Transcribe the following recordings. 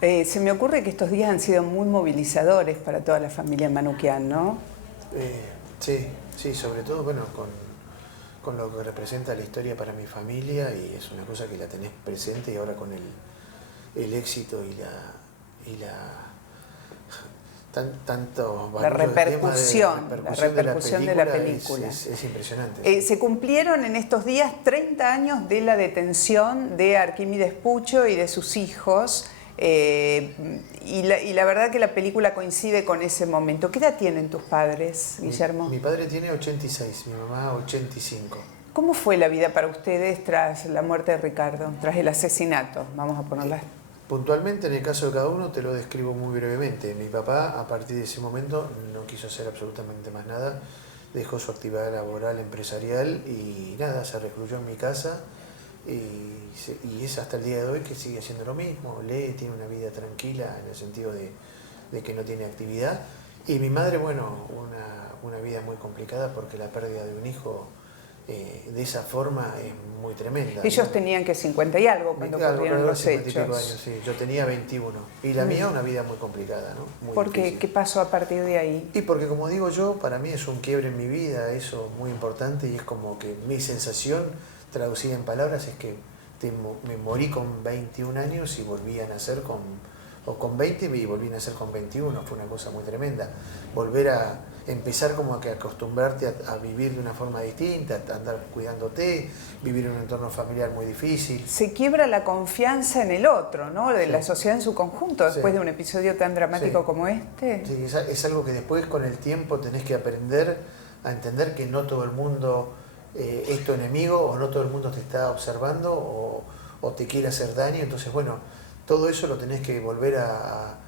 Se me ocurre que estos días han sido muy movilizadores para toda la familia Manukyan, ¿no? Sí, sobre todo, bueno, con lo que representa la historia para mi familia, y es una cosa que la tenés presente, y ahora con el éxito y tanto La repercusión, de la película. Es impresionante. Se cumplieron en estos días 30 años de la detención de Arquímedes Pucho y de sus hijos, y la verdad que la película coincide con ese momento. ¿Qué edad tienen tus padres, Guillermo? Mi padre tiene 86, mi mamá 85. ¿Cómo fue la vida para ustedes tras la muerte de Ricardo, tras el asesinato? Vamos a ponerla. Puntualmente, en el caso de cada uno, te lo describo muy brevemente. Mi papá, a partir de ese momento, no quiso hacer absolutamente más nada. Dejó su actividad laboral, empresarial, y nada, se recluyó en mi casa. Y es hasta el día de hoy que sigue haciendo lo mismo. Lee, tiene una vida tranquila, en el sentido de que no tiene actividad. Y mi madre, bueno, una vida muy complicada, porque la pérdida de un hijo de esa forma es muy tremenda. Ellos, ¿no? tenían que 50 y algo cuando ocurrieron los hechos. Años, sí. Yo tenía 21. Y la mía, una vida muy complicada, ¿no? Muy ¿Por qué? difícil. ¿Qué pasó a partir de ahí? Y porque, como digo yo, para mí es un quiebre en mi vida, eso muy importante, y es como que mi sensación, traducida en palabras, es que me morí con 21 años y volví a nacer con 20 y volví a nacer con 21. Fue una cosa muy tremenda. Volver a empezar como a acostumbrarte a vivir de una forma distinta, a andar cuidándote, vivir en un entorno familiar muy difícil. Se quiebra la confianza en el otro, ¿no? De la sociedad en su conjunto, después de un episodio tan dramático como este. Sí, es algo que después, con el tiempo, tenés que aprender a entender que no todo el mundo es tu enemigo, o no todo el mundo te está observando o te quiere hacer daño. Entonces, bueno, todo eso lo tenés que volver a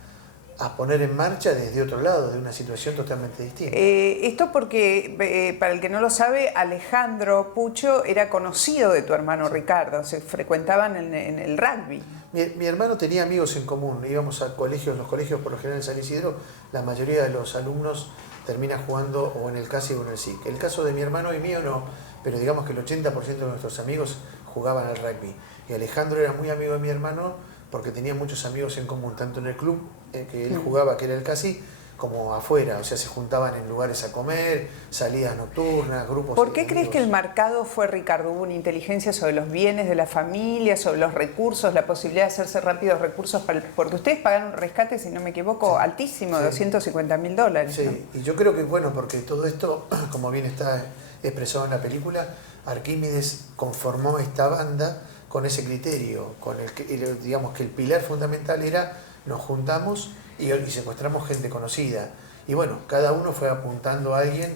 poner en marcha desde otro lado, de una situación totalmente distinta. Esto porque, para el que no lo sabe, Alejandro Pucho era conocido de tu hermano Ricardo, se frecuentaban en el rugby. Mi hermano tenía amigos en común, íbamos a colegios, los colegios por lo general en San Isidro, la mayoría de los alumnos termina jugando o en el CASI o en el SIC. El caso de mi hermano y mío no, pero digamos que el 80% de nuestros amigos jugaban al rugby. Y Alejandro era muy amigo de mi hermano porque tenía muchos amigos en común, tanto en el club que él jugaba, que era el CASI, como afuera. O sea, se juntaban en lugares a comer, salidas nocturnas, grupos. ¿Por qué crees que el marcado fue Ricardo? ¿Hubo una inteligencia sobre los bienes de la familia, sobre los recursos, la posibilidad de hacerse rápidos recursos? Porque ustedes pagaron un rescate, si no me equivoco, altísimo, de $250.000. Sí, ¿no? Y yo creo que, bueno, porque todo esto, como bien está expresado en la película, Arquímedes conformó esta banda con ese criterio, con digamos que el pilar fundamental era: nos juntamos y secuestramos gente conocida. Y bueno, cada uno fue apuntando a alguien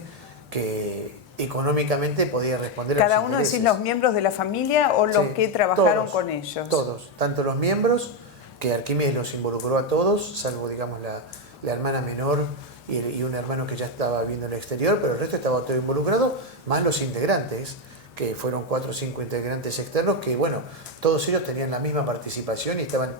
que económicamente podía responder a ¿Cada los uno intereses. decís los miembros de la familia o los que trabajaron con ellos? Todos, tanto los miembros, que Arquímedes los involucró a todos, salvo, digamos, la hermana menor y un hermano que ya estaba viviendo en el exterior, pero el resto estaba todo involucrado, más los integrantes, que fueron 4 o 5 integrantes externos, que bueno, todos ellos tenían la misma participación y estaban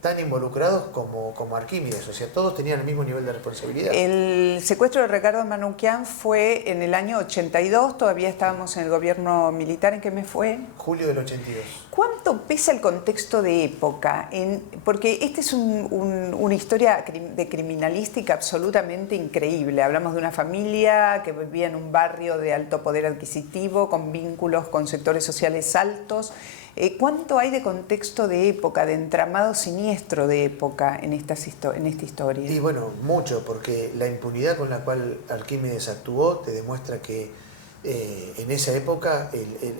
tan involucrados como Arquímedes, o sea, todos tenían el mismo nivel de responsabilidad. El secuestro de Ricardo Manukyan fue en el año 82, todavía estábamos en el gobierno militar. ¿En qué mes fue? Julio del 82. ¿Cuánto pesa el contexto de época? Porque esta es una historia de criminalística absolutamente increíble. Hablamos de una familia que vivía en un barrio de alto poder adquisitivo, con vínculos con sectores sociales altos. ¿Cuánto hay de contexto de época, de entramado siniestro de época en esta historia? Y bueno, mucho, porque la impunidad con la cual Arquímedes actuó te demuestra que en esa época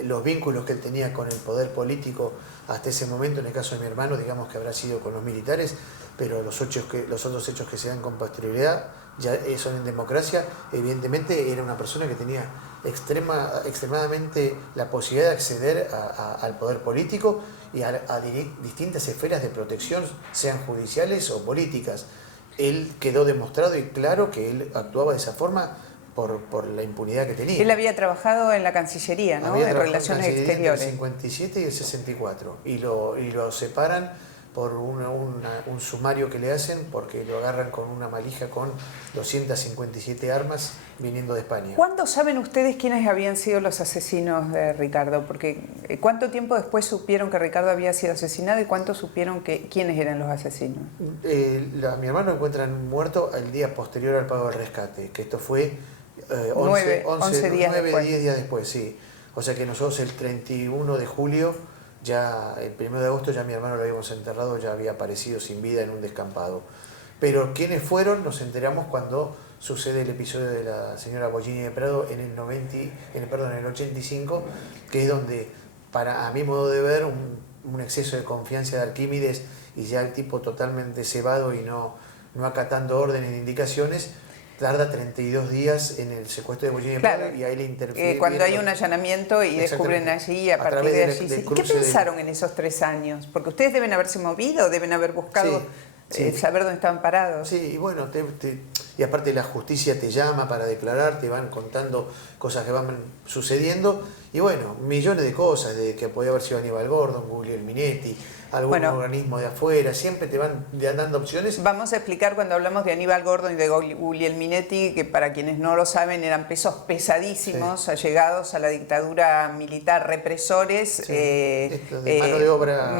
los vínculos que él tenía con el poder político hasta ese momento, en el caso de mi hermano, digamos que habrá sido con los militares, pero los otros hechos que se dan con posterioridad ya son en democracia. Evidentemente era una persona que tenía extremadamente la posibilidad de acceder al poder político y a distintas esferas de protección, sean judiciales o políticas. Él quedó demostrado y claro que él actuaba de esa forma por la impunidad que tenía. Él había trabajado en la Cancillería, ¿no? En Relaciones Exteriores. En el 57 y el 64, y lo separan por un sumario que le hacen porque lo agarran con una malija con 257 armas viniendo de España. ¿Cuándo saben ustedes quiénes habían sido los asesinos de Ricardo? Porque ¿cuánto tiempo después supieron que Ricardo había sido asesinado y cuánto supieron quiénes eran los asesinos? Mi hermano lo encuentran muerto el día posterior al pago del rescate, que esto fue 11 días 10 días después, sí. O sea que nosotros el 31 de julio, ya el 1 de agosto, ya mi hermano lo habíamos enterrado, ya había aparecido sin vida en un descampado. Pero quiénes fueron nos enteramos cuando sucede el episodio de la señora Bollini de Prado en el 85, que es donde, a mi modo de ver, un exceso de confianza de Arquímedes y ya el tipo totalmente cebado y no acatando órdenes e indicaciones, tarda 32 días en el secuestro de Bollini de Prado y ahí le interfiere. Cuando hay un allanamiento y descubren allí, a partir de allí. ¿Qué pensaron en esos 3 años? Porque ustedes deben haberse movido, deben haber buscado saber dónde estaban parados. Sí, y bueno, y aparte la justicia te llama para declarar, te van contando cosas que van sucediendo, y bueno, millones de cosas, de que podía haber sido Aníbal Gordon, Guglielminetti, algún organismo de afuera, siempre te van dando opciones. Vamos a explicar cuando hablamos de Aníbal Gordon y de Guglielminetti, que para quienes no lo saben eran pesos pesadísimos, allegados a la dictadura militar, represores,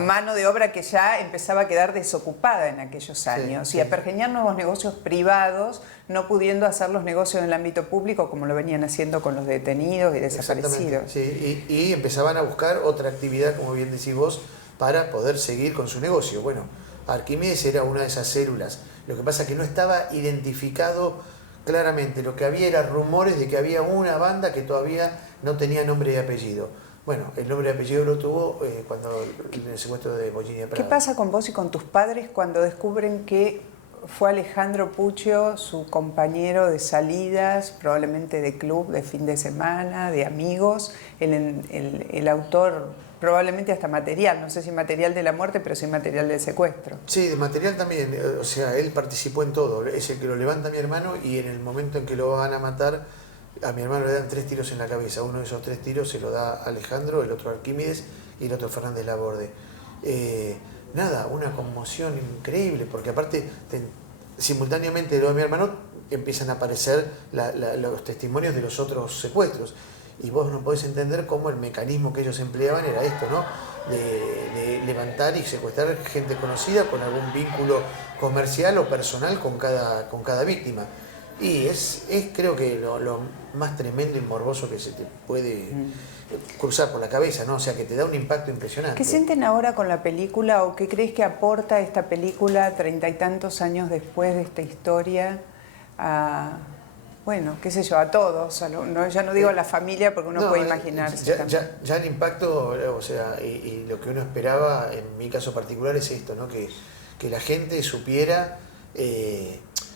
mano de obra que ya empezaba a quedar desocupada en aquellos años y a pergeñar nuevos negocios privados, no pudiendo hacer los negocios en el ámbito público como lo venían haciendo con los detenidos y desaparecidos. Sí, y empezaban a buscar otra actividad, como bien decís vos, para poder seguir con su negocio. Bueno, Arquímedes era una de esas células. Lo que pasa es que no estaba identificado claramente. Lo que había eran rumores de que había una banda que todavía no tenía nombre y apellido. Bueno, el nombre y apellido lo tuvo en el secuestro de Bollini de Prado. ¿Qué pasa con vos y con tus padres cuando descubren que fue Alejandro Puccio, su compañero de salidas, probablemente de club, de fin de semana, de amigos, el autor, probablemente hasta material, no sé si material de la muerte, pero sí material del secuestro? Sí, de material también, o sea, él participó en todo, es el que lo levanta a mi hermano y en el momento en que lo van a matar, a mi hermano le dan 3 tiros en la cabeza. Uno de esos 3 tiros se lo da Alejandro, el otro Arquímedes y el otro Fernández Laborde. Nada, una conmoción increíble, porque aparte, simultáneamente de lo de mi hermano, empiezan a aparecer los testimonios de los otros secuestros. Y vos no podés entender cómo el mecanismo que ellos empleaban era esto, ¿no? De levantar y secuestrar gente conocida con algún vínculo comercial o personal con cada víctima. Y es creo que lo más tremendo y morboso que se te puede cruzar por la cabeza, ¿no? O sea, que te da un impacto impresionante. ¿Qué sienten ahora con la película o qué crees que aporta esta película 30 y tantos años después de esta historia a, bueno, qué sé yo, a todos? Ya no digo a la familia porque uno puede imaginarse. Ya el impacto, o sea, y lo que uno esperaba, en mi caso particular, es esto, ¿no? Que la gente supiera,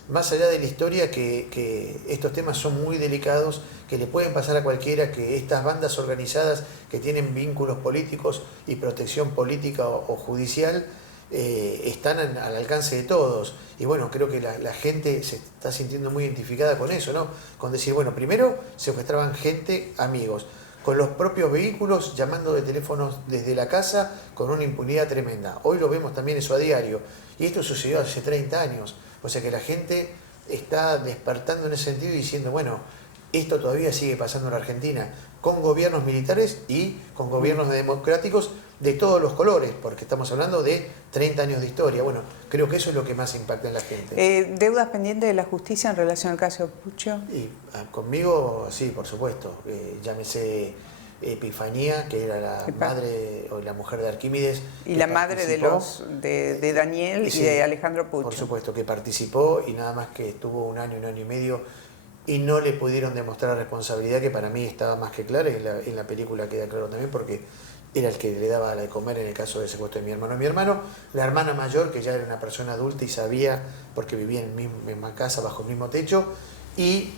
más allá de la historia, que estos temas son muy delicados, que le pueden pasar a cualquiera, que estas bandas organizadas que tienen vínculos políticos y protección política o judicial están al alcance de todos. Y bueno, creo que la gente se está sintiendo muy identificada con eso, ¿no? Con decir, bueno, primero secuestraban gente, amigos, con los propios vehículos, llamando de teléfonos desde la casa, con una impunidad tremenda. Hoy lo vemos también eso a diario. Y esto sucedió hace 30 años. O sea que la gente está despertando en ese sentido y diciendo, bueno, esto todavía sigue pasando en la Argentina, con gobiernos militares y con gobiernos democráticos de todos los colores, porque estamos hablando de 30 años de historia. Bueno, creo que eso es lo que más impacta en la gente. ¿Deudas pendientes de la justicia en relación al caso de Puccio? Y conmigo, sí, por supuesto. Llámese Epifanía, que era la madre o la mujer de Arquímedes. Y la madre de Daniel y de Alejandro Puccio. Por supuesto, que participó y nada más que estuvo un año y medio y no le pudieron demostrar responsabilidad, que para mí estaba más que clara, y en la película queda claro también, porque era el que le daba de comer en el caso del secuestro de mi hermano. Mi hermano, la hermana mayor, que ya era una persona adulta y sabía, porque vivía en la misma casa, bajo el mismo techo, y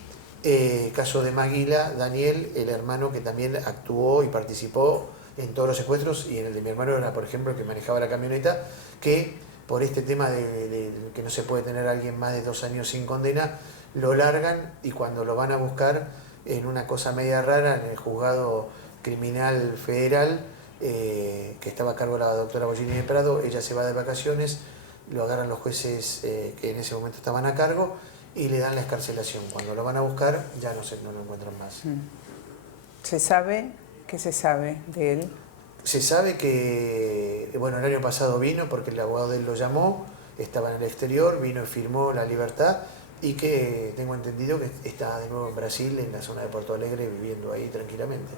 caso de Maguila, Daniel, el hermano que también actuó y participó en todos los secuestros, y en el de mi hermano era, por ejemplo, el que manejaba la camioneta, que por este tema de que no se puede tener a alguien más de 2 años sin condena, lo largan, y cuando lo van a buscar en una cosa media rara en el juzgado criminal federal, que estaba a cargo de la doctora Bollini de Prado. Ella se va de vacaciones, lo agarran los jueces que en ese momento estaban a cargo y le dan la excarcelación. Cuando lo van a buscar ya no lo encuentran más. ¿Se sabe? ¿Qué se sabe de él? Se sabe que, bueno, el año pasado vino porque el abogado de él lo llamó, estaba en el exterior, vino y firmó la libertad, y que tengo entendido que está de nuevo en Brasil, en la zona de Porto Alegre, viviendo ahí tranquilamente.